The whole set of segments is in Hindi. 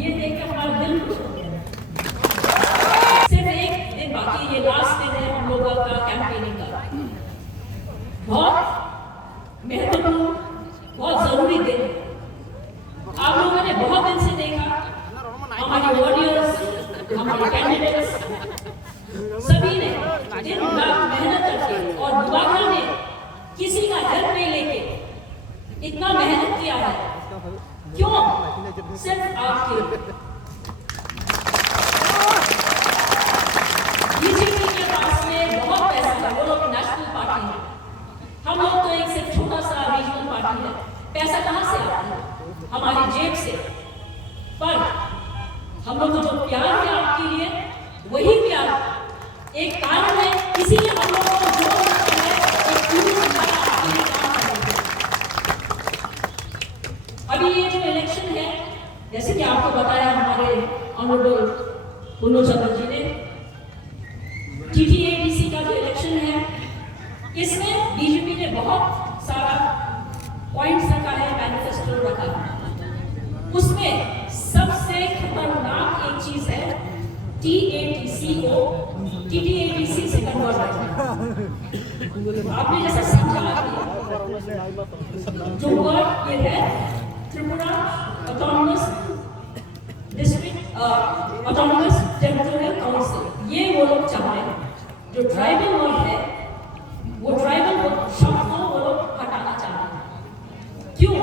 ये देख के हमारा दिल खुश हो गया। सिर्फ एक दिन बाकी, ये लास्ट दिन है हम लोगों का कैंपेनिंग का। बहुत महत्वपूर्ण, बहुत जरूरी दिन है। आप लोगों ने बहुत दिन से देखा हमारे वॉरियर्स, हमारे कैंडिडेट्स सभी ने दिन रात मेहनत करके और बुबाका ने किसी का हेल्प नहीं लेके इतना मेहनत किया है। क्यों? सिर्फ आपके बीजेपी के पास में बहुत पैसा है, वो लोग नेशनल पार्टी है, हम लोग तो एक सिर्फ छोटा सा रीजनल पार्टी है। पैसा कहां से आता है? हमारी जेब से। पर हम लोग को जो प्यार है आपके लिए, वही प्यार एक कारण है, इसीलिए हम लोग को जो है एक पूरी सरकार आपके लिए काम करेगी। अभी ये जो इलेक्शन है, जैसे कि आपको बताया हमारे ऑनरेबल पुन्नू चंद्र जी ने, टीटीएडीसी का जो इलेक्शन है, इसमें बीजेपी ने बहुत सारा पॉइंट्स रखा है, मैनिफेस्टो रखा है। उसमें सबसे खतरनाक एक चीज है टीएडीसी को टीटीएडीसी से कन्वर्ट करना। आपने जैसा समझा जो वर्ड ये है Tripura autonomous district autonomous territorial council, ये वो लोग चाह रहे हैं। जो ट्राइबल वर्ड है, वो ट्राइबल शब्द को वो लोग हटाना चाह रहे हैं। क्यों?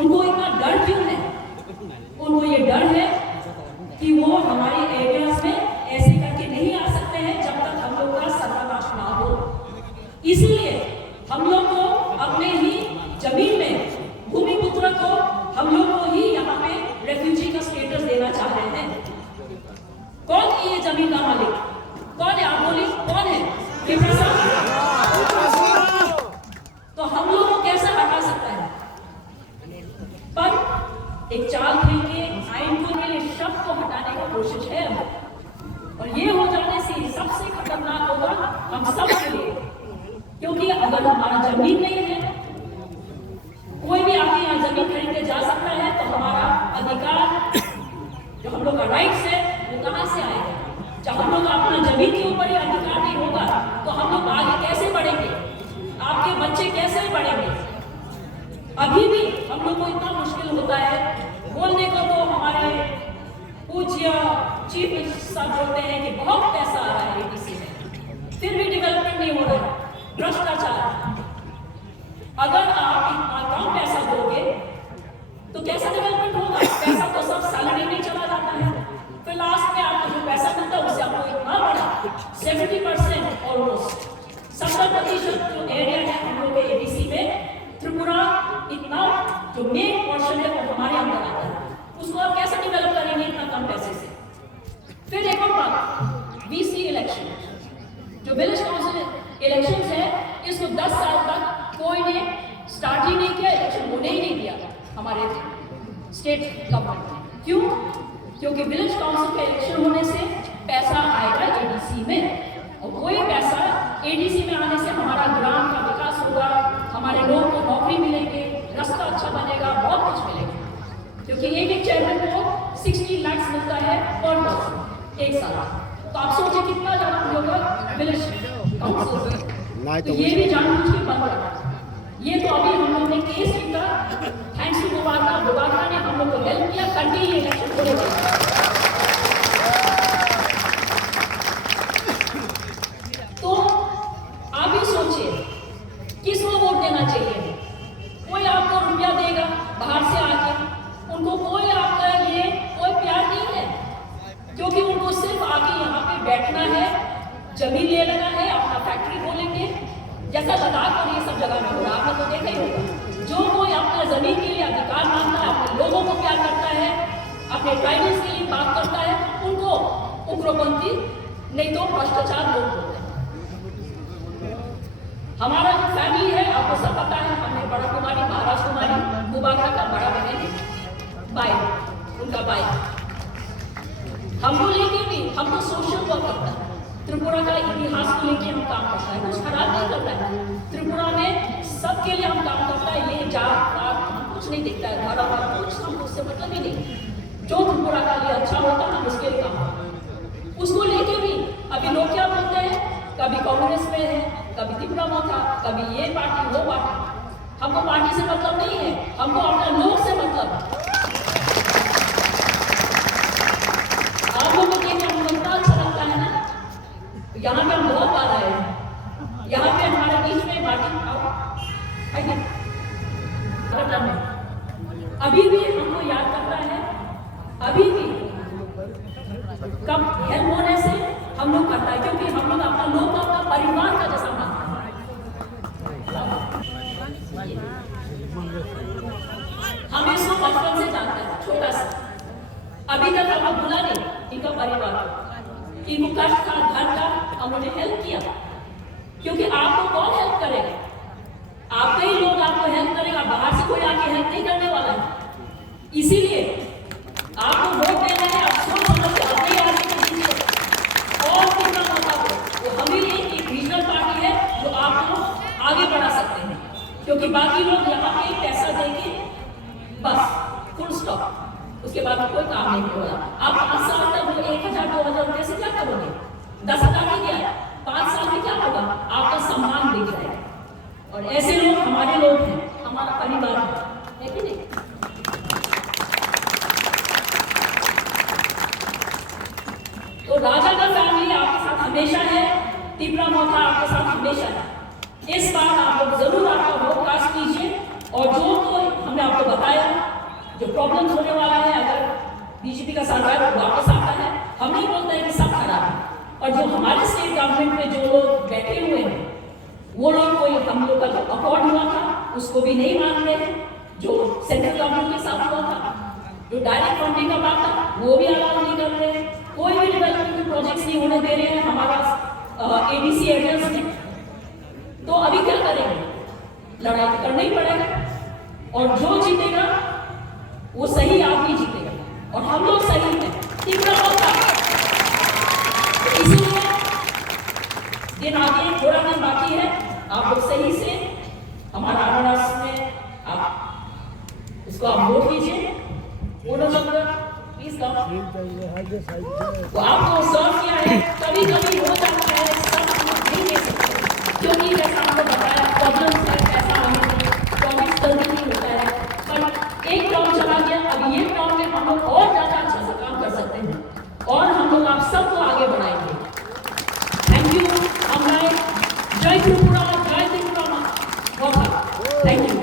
उनको इतना डर क्यों है? उनको ये डर है कि वो हमारे एरियाज में ऐसे करके नहीं आ सकते हैं जब तक हम लोग का सत्यानाश ना हो। इसलिए हम लोग को अपने ही जमीन में भूमिपुत्र को हम लोग को ही यहाँ पे रेफ्यूजी का स्टेटस देना चाह रहे हैं। कौन है ये जमीन का मालिक? कौन है? आप बोलिए, कौन है? तो हम लोग को कैसे हटा सकता है? पर एक चाल खेल के आइन को के शब्द को हटाने की कोशिश है, और ये हो जाने से सबसे खतरनाक होगा हम सब के लिए। क्योंकि अगर हमारा जमीन नहीं है, कोई भी आके यहाँ जमीन खरीद के जा सकता है, तो हमारा अधिकार जो हम लोग का राइट्स है वो कहाँ से आएगा? जब हम लोग अपना जमीन के ऊपर ही अधिकार नहीं होगा, तो हम लोग आगे कैसे बढ़ेंगे? आपके बच्चे कैसे बढ़ेंगे? अभी भी हम लोग को इतना मुश्किल होता है बोलने को। तो हमारे पूज्य चीफ मिनिस्टर साहब बोलते हैं कि बहुत पैसा आ रहा है एडीसी में, फिर भी डेवलपमेंट नहीं हो रहा है, भ्रष्टाचार। अगर आप इतना कम पैसा दोगे तो कैसा डेवलपमेंट होगा? पैसा तो सब सैलरी में चला जाता है, फिर लास्ट में आपको जो पैसा मिलता है उससे आपको इतना बड़ा 70% ऑलमोस्ट 70% जो एरिया है हम लोग के एडीसी में, त्रिपुरा इतना जो मेन पोर्शन है वो हमारे अंदर आता है, उसको आप कैसे डेवलप करेंगे इतना कम पैसे से? फिर एक और बात, वीसी इलेक्शन, जो विलेज काउंसिल इलेक्शन है, इसको 10 साल तक कोई ने स्टार्ट ही नहीं किया, इलेक्शन होने ही नहीं दिया हमारे स्टेट गवर्नमेंट ने। क्यों? क्योंकि विलेज काउंसिल का इलेक्शन होने से पैसा आएगा एडीसी में, और वही पैसा एडीसी में आने से हमारा ग्राम का विकास होगा, हमारे लोगों को नौकरी मिलेगी, रास्ता अच्छा बनेगा, बहुत कुछ मिलेगा। क्योंकि एक चेयरमैन को 60 लाख मिलता है पर पर्सन एक साल। तो आप सोचिए कितना ज्यादा हम लोग विलेज काउंसिल, तो ये भी जानबूझ के बंद रखा। ये तो अभी हम लोग ने केस जीता, थैंक्स टू बुबाका ने हम लोग को हेल्प किया, कंटिन्यू इलेक्शन हो रहे। तो आप ही सोचिए किसको वोट देना चाहिए? कोई आपको रुपया देगा बाहर से आके, उनको कोई आपका लिए कोई प्यार नहीं है, क्योंकि उनको सिर्फ आके यहाँ पे बैठना है, जमीन ले लेना है, अपना फैक्ट्री खोलेंगे, जैसा लद्दाख और ये सब जगह में हो रहा है। आपने तो देखा ही होगा, जो कोई अपना जमीन के लिए अधिकार मांगता है, अपने लोगों को प्यार करता है, अपने ट्राइबल्स के लिए बात करता है, उनको उग्रपंथी नहीं तो भ्रष्टाचार लोग बोलते हैं। हमारा जो फैमिली है आपको सब पता है, हमने बड़ा कुमारी महाराज कुमारी बुबाका का बड़ा बहन भाई, उनका भाई, हमको लेके भी हम तो सोशल वर्क करता है, त्रिपुरा का इतिहास को लेके हम काम करता है, कुछ खराब नहीं करता है। त्रिपुरा में सबके लिए हम काम करता है, ये जात पात कुछ नहीं दिखता है, धारा कुछ हमको उससे मतलब ही नहीं। जो त्रिपुरा का लिए अच्छा होता हम उसके लिए काम, उसको लेके भी अभी लोग क्या बोलते हैं, कभी कांग्रेस में है, कभी त्रिपुरा मोर्चा, कभी ये पार्टी वो पार्टी। हमको पार्टी से मतलब नहीं है, हमको अपने लोग से मतलब है। आप लोगों को देखिए हमको इतना अच्छा लगता है ना, यहाँ पे हम बहुत बार आए हैं, यहाँ पे हमारे बीच में पार्टी अभी भी हमको याद करता है, अभी भी कब हेल्प होने से हम लोग करता है, क्योंकि हम लोग अपना लोग अपना परिवार का जैसा मानते हैं। हम इसको बचपन से जानते हैं, छोटा सा, अभी तक हम लोग भूला नहीं इनका परिवार, इनको कष्ट का घर का हम लोगों ने हेल्प किया, क्योंकि आपको कौन हेल्प करेगा, आपके ही लोग आपको हेल्प करेगा, बाहर से कोई आके हेल्प नहीं करने वाला है। इसीलिए आपको वोट देना है, आप सोच समझ के अपने आदमी को दीजिए और कितना मौका दो। वो हम ही एक रीजनल पार्टी है जो आपको आगे बढ़ा सकते हैं, क्योंकि बाकी लोग यहाँ पे पैसा देंगे बस फुल स्टॉप, उसके बाद कोई काम नहीं होगा। आप 5 साल तक 1000 2000 रुपये से क्या करोगे, 10,000 नहीं दिया, 5 साल में क्या होगा, आपका सम्मान बिक जाएगा। और ऐसे लोग हमारे लोग हैं, हमारा परिवार है कि नहीं। तो राजा का फैमिली आपके साथ हमेशा है, त्रिपुरा मोर्चा आपके साथ हमेशा है। इस बार आप लोग जरूर आपका वोट कास्ट कीजिए, और जो तो हमने आपको बताया जो प्रॉब्लम्स होने वाला है, अगर बीजेपी का सरकार वापस आता है, हम नहीं बोलते हैं कि सब खराब है, और जो हमारे स्टेट गवर्नमेंट में जो लोग बैठे हुए हैं वो लोग कोई हम लोग का जो अकॉर्ड हुआ था उसको भी नहीं मान रहे हैं, जो सेंट्रल गवर्नमेंट के साथ हुआ था, जो डायरेक्ट फंडिंग का बात था वो भी अलाउ नहीं कर रहे हैं, कोई भी डेवलपमेंट के प्रोजेक्ट्स नहीं होने दे रहे हैं हमारा एडीसी एरियाज में। तो अभी क्या करेंगे, लड़ाई तो करना ही पड़ेगा, और जो जीतेगा वो सही आदमी जीतेगा, और हम लोग सही हैं, त्रिपुरा मोर्चा। तो इसीलिए दिन आगे थोड़ा दिन बाकी है, आप लोग सही से हमारा आवास में आप उसको आप वोट कीजिए, प्लीज कम। तो आपको सर्व किया है, कभी कभी हो जाता है, सब नहीं दे सकते, क्योंकि जैसा आपको बताया प्रॉब्लम्स है, पैसा हमें 24 जल्दी नहीं होता है, पर एक टर्म चला गया, अब ये टर्म में हम लोग और ज्यादा अच्छा से काम कर सकते हैं, और हम लोग आप सबको आगे बढ़ाएंगे। Thank you. हमारे जय त्रिपुरा, जय त्रिपुरा मोर्चा। Thank you.